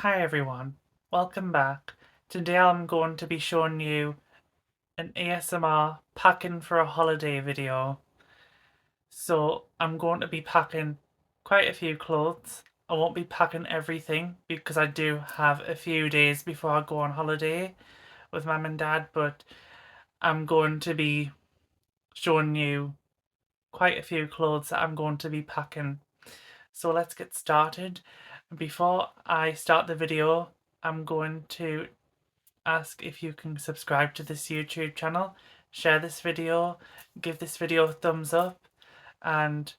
Hi everyone, welcome back. Today I'm going to be showing you an ASMR packing for a holiday video. So I'm going to be packing quite a few clothes. I won't be packing everything because I do have a few days before I go on holiday with mum and dad, but I'm going to be showing you quite a few clothes that I'm going to be packing. So let's get started. Before I start the video, I'm going to ask if you can subscribe to this YouTube channel, share this video, give this video a thumbs up, and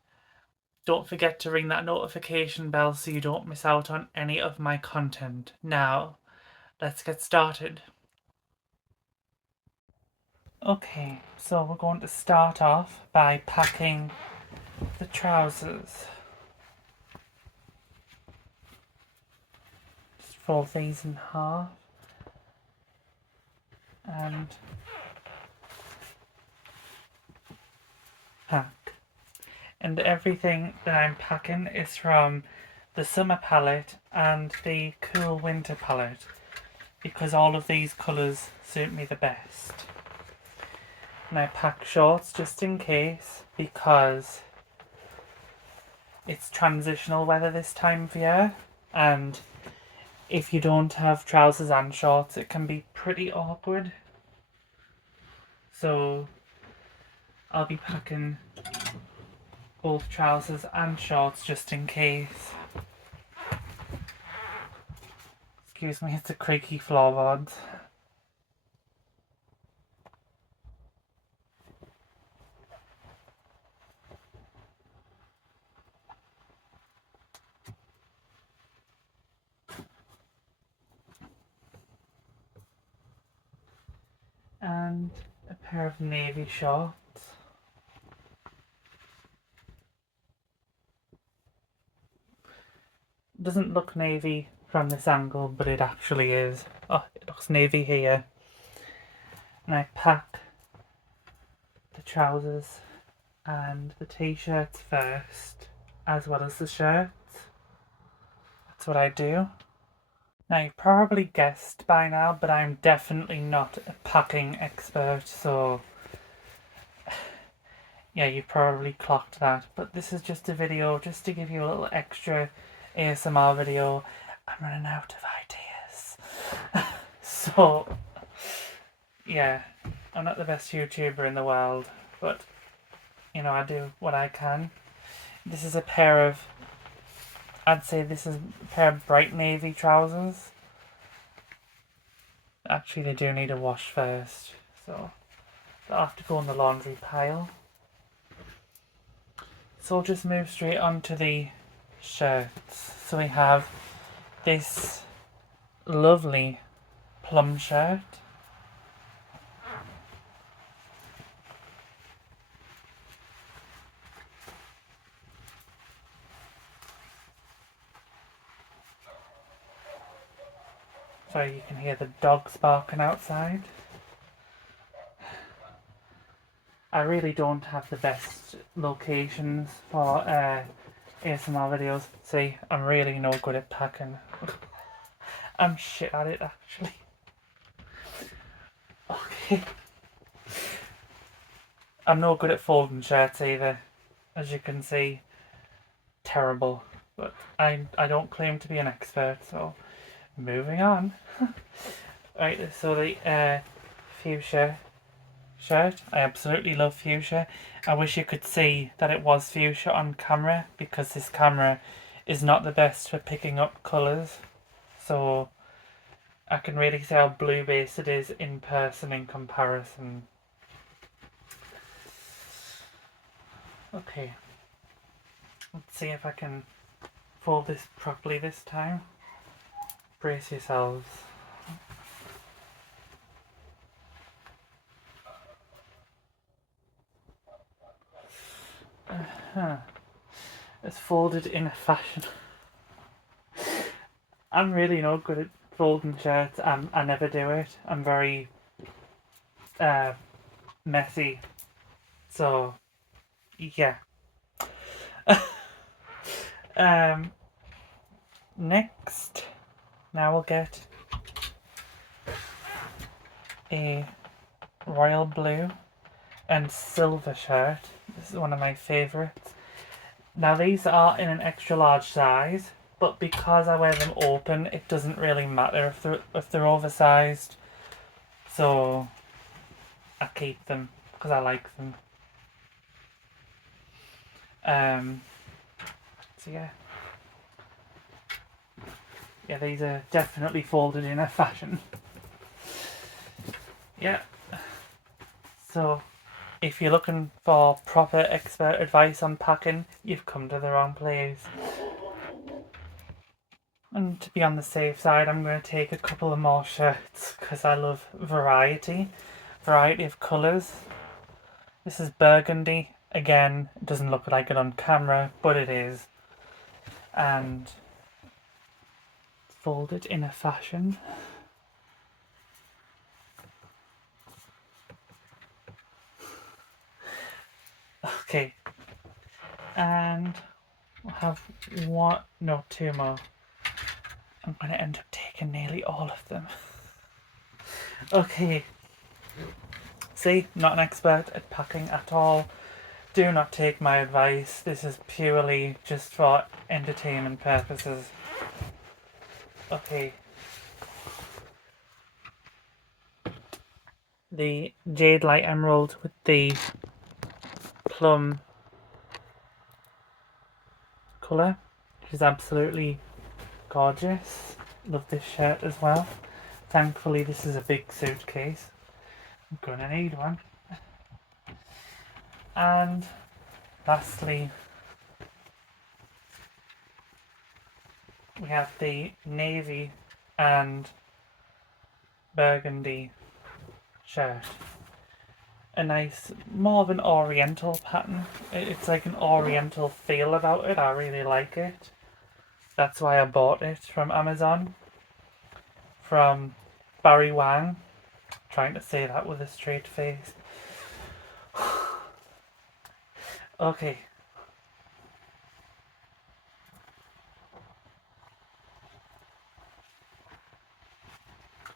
don't forget to ring that notification bell so you don't miss out on any of my content. Now, let's get started. Okay, so we're going to start off by packing the trousers. Just fold these in half and pack. And everything that I'm packing is from the summer palette and the cool winter palette because all of these colours suit me the best. And I pack shorts just in case because it's transitional weather this time of year, and if you don't have trousers and shorts it can be pretty awkward. So I'll be packing both trousers and shorts just in case. Excuse me, it's a creaky floorboard. And a pair of navy shorts. Doesn't look navy from this angle, but it actually is. Oh, it looks navy here. And I pack the trousers and the t-shirts first, as well as the shirts. That's what I do. Now, you probably guessed by now, but I'm definitely not a packing expert, so yeah, you probably clocked that. But this is just a video just to give you a little extra ASMR video. I'm running out of ideas. So, yeah, I'm not the best YouTuber in the world, but, you know, I do what I can. This is a pair of, I'd say this is a pair of bright navy trousers. Actually, they do need a wash first, so they'll have to go in the laundry pile. So I'll just move straight on to the shirts. So we have this lovely plum shirt. Sorry, you can hear the dogs barking outside. I really don't have the best locations for ASMR videos. See, I'm really no good at packing. I'm shit at it, actually. Okay. I'm no good at folding shirts either. As you can see, terrible. But I don't claim to be an expert, so moving on. Right, so the fuchsia shirt. I absolutely love fuchsia. I wish you could see that it was fuchsia on camera because this camera is not the best for picking up colours. So I can really see how blue based it is in person in comparison. Okay, let's see if I can fold this properly this time. Brace yourselves. It's folded in a fashion. I'm really not good at folding shirts. I never do it. I'm very messy. So yeah. Next Now we'll get a royal blue and silver shirt. This is one of my favourites. Now these are in an extra large size, but because I wear them open, it doesn't really matter if they're oversized. So I keep them because I like them. So yeah, these are definitely folded in a fashion. Yeah. So if you're looking for proper expert advice on packing, you've come to the wrong place. And to be on the safe side, I'm going to take a couple of more shirts because I love variety of colours. This is burgundy. Again, it doesn't look like it on camera, but it is. And folded in a fashion. Okay. And we'll have two more. I'm going to end up taking nearly all of them. Okay. See, not an expert at packing at all. Do not take my advice. This is purely just for entertainment purposes. Okay. The Jade Light Emerald with the plum colour is absolutely gorgeous. Love this shirt as well. Thankfully this is a big suitcase. I'm gonna need one. And lastly, we have the navy and burgundy shirt. A nice, more of an oriental pattern. It's like an oriental feel about it. I really like it. That's why I bought it from Amazon. From Barry Wang. Trying to say that with a straight face. Okay.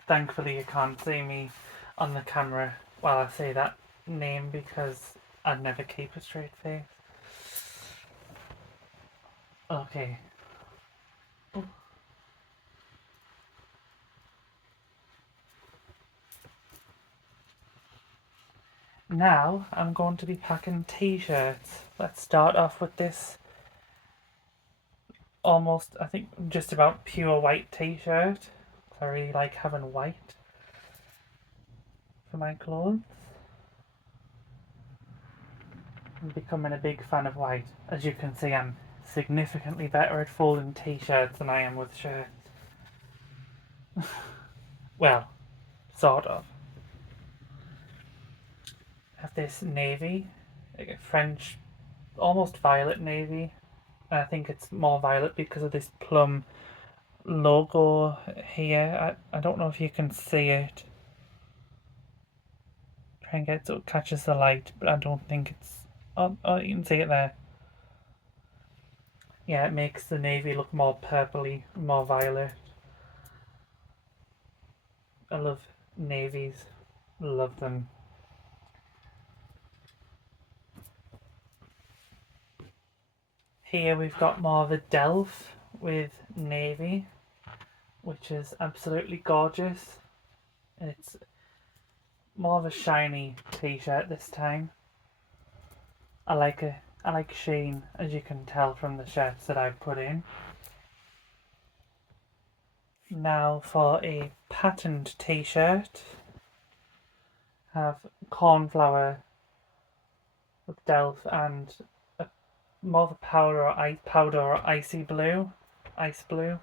Thankfully you can't see me on the camera while I say that name because I'd never keep a straight face. Okay. Now I'm going to be packing t-shirts. Let's start off with this almost, I think, just about pure white t-shirt. I really like having white for my clothes. I'm becoming a big fan of white. As you can see, I'm significantly better at folding t-shirts than I am with shirts. Well, sort of. I have this navy, like a French, almost violet navy. And I think it's more violet because of this plum logo here. I don't know if you can see it. Try and get it so it catches the light, but I don't think it's... Oh, you can see it there. Yeah, it makes the navy look more purpley, more violet. I love navies. Love them. Here we've got more of a delf with navy, which is absolutely gorgeous. It's more of a shiny t-shirt this time. I like sheen, as you can tell from the shirts that I've put in. Now for a patterned t-shirt. Have cornflower with delf and more of a powder or icy blue, ice blue.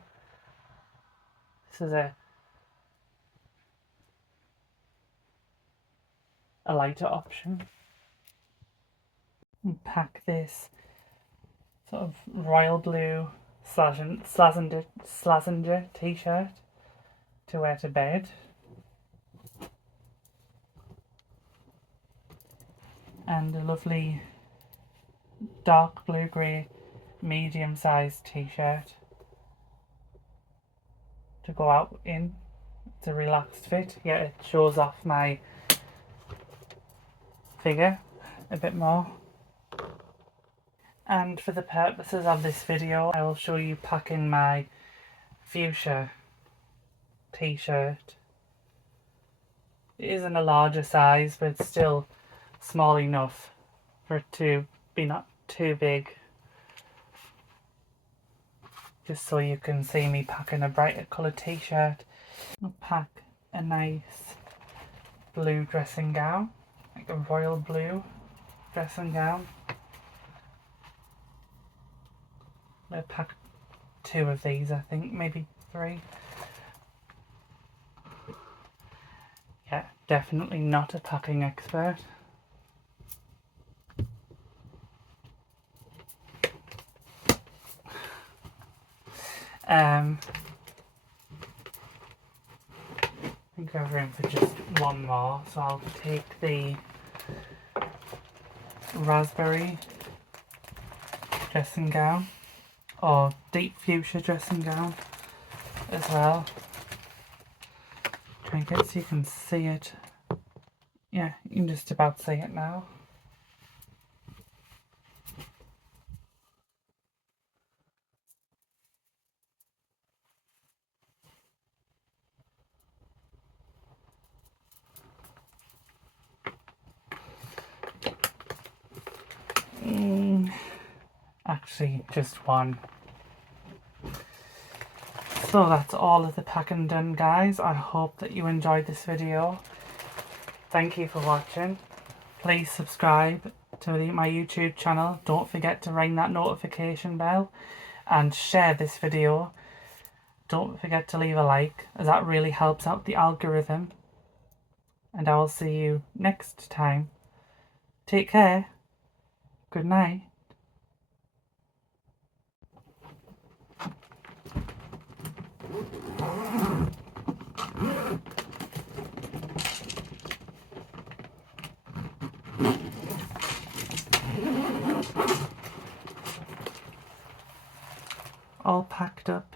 This is a lighter option. And pack this sort of royal blue Slazenger t-shirt to wear to bed. And a lovely dark blue-grey medium-sized t-shirt. to go out in. It's a relaxed fit, yet it shows off my figure a bit more. And for the purposes of this video, I will show you packing my fuchsia t-shirt. It is in a larger size, but it's still small enough for it to be not too big. Just so you can see me packing a brighter coloured t-shirt. I'll pack a nice blue dressing gown, like a royal blue dressing gown. I'm going to pack 2 of these, I think, maybe 3. Yeah, definitely not a packing expert. I think I have room for just one more, so I'll take the raspberry dressing gown, or deep fuchsia dressing gown as well. Try and get so you can see it. Yeah, you can just about see it now. Actually, just one. So that's all of the packing done, guys. I hope that you enjoyed this video. Thank you for watching. Please subscribe to my YouTube channel. Don't forget to ring that notification bell and share this video. Don't forget to leave a like, as that really helps out the algorithm. And I will see you next time. Take care. Good night. All packed up.